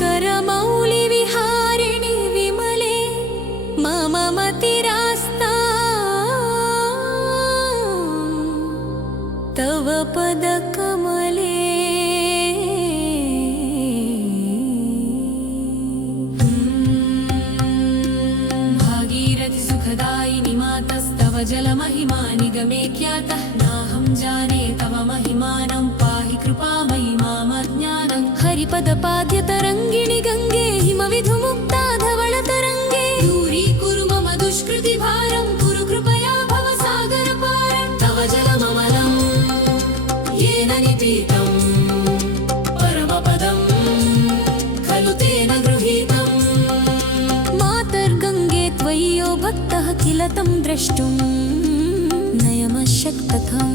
करमौलिविहारिणि विमले मम मतिरास्ता तव पदकमले। भागीरथि सुखदायिनि मातस्तव जलमहिमा निगमे ख्यातः नाहं जाने तव महिमानं पाहि कृपामयि मामज्ञानं। हरिपदपाद्यतरङ्गिणि गङ्गे हिमविधुमुक्ता धवलतरङ्गे दूरीकुरु मम दुष्कृतिभारं कुरु कृपया भवसागरपारं। तव जलममलं येन निपीतं परमपदं खलु तेन गृहीतं। मातर्गङ्गे त्वयि यो भक्तः किल तं द्रष्टुं नयमशक्तथम्।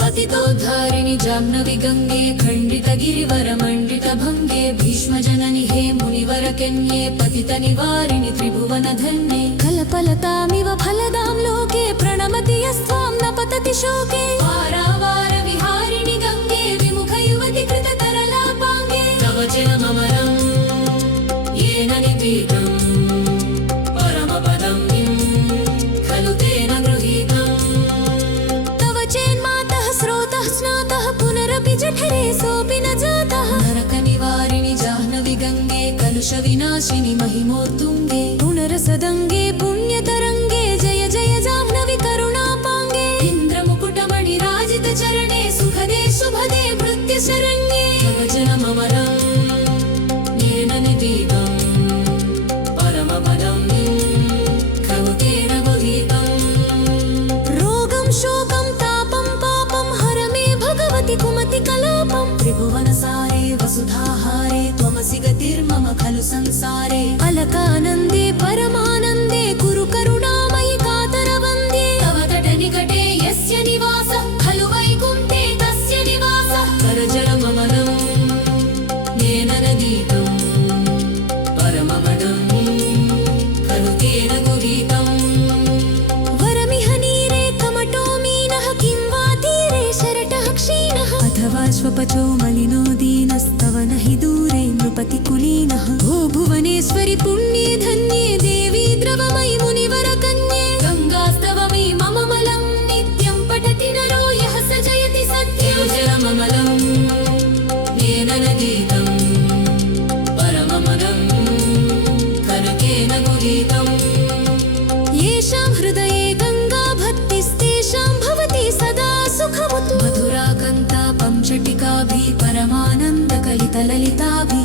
पतितोद्धारिणि जाह्नवी गङ्गे खण्डितगिरिवरमण्डितभङ्गे भीष्मजननि हे मुनिवरकन्ये पतितनिवारिणि त्रिभुवनधन्ये। कलपलतामिव फलदां लोके प्रणमति यस्त्वां न पतति शोके। वारावारविहारिणि गङ्गे विमुखयुवति कृततरलापाङ्गे तव जलममलं येन निपीतं परमपदं खलु तेन गृहीतं। तव चेन्मातः स्रोतः स्नातः पुनरपि जठरे सोऽपि न जातः। नरकनिवारिणि जाह्नवी गङ्गे कलुषविनाशिनि महिमोत्तुङ्गे पुनरसदङ्गे पुण्यतरङ्गे जय जय जाह्नवी करुणापाङ्गे। इन्द्रमुकुटमणिराजितचरणे सुखदे शुभदे भृत्यशरण्ये तव जलममलं येन निपीतं परमपदं खलु तेन गृहीतं। रोगं शोकं तापं पापं हर मे भगवति कुमति कलापं। त्रिभुवनसारे वसुधाहारे त्वमसि गतिर्मम खलु संसारे। अलकानन्दे परमानन्दे कुरु करुणामयि कातरवन्द्ये। तव तटनिकटे यस्य निवासः खलु वैकुण्ठे तस्य निवासः। करजलममलं येन नदीतं परमपदं खलु तेन गृहीतं। वरमिह नीरे कमटो मीनः किं वा तीरे शरटः क्षीणः। अथवा श्वपचो मलिनो दीनस्तव न हि दूरे नृपतिकुलीनः। भो भुवनेश्वरि पुण्ये धन्ये देवी द्रवमयि मुनिवरकन्ये। गङ्गास्तव मयि मममलं नित्यं पठति नरो यः स जयति सत्यं। जलममलं येन नदीतं परमपदं खलु तेन गृहीतं। येषां हृदये गङ्गा भक्तिस्तेषां भवति सदा सुखवतु। मधुराकन्तापं शटिकाभिः परमानन्दकलितललिताभिः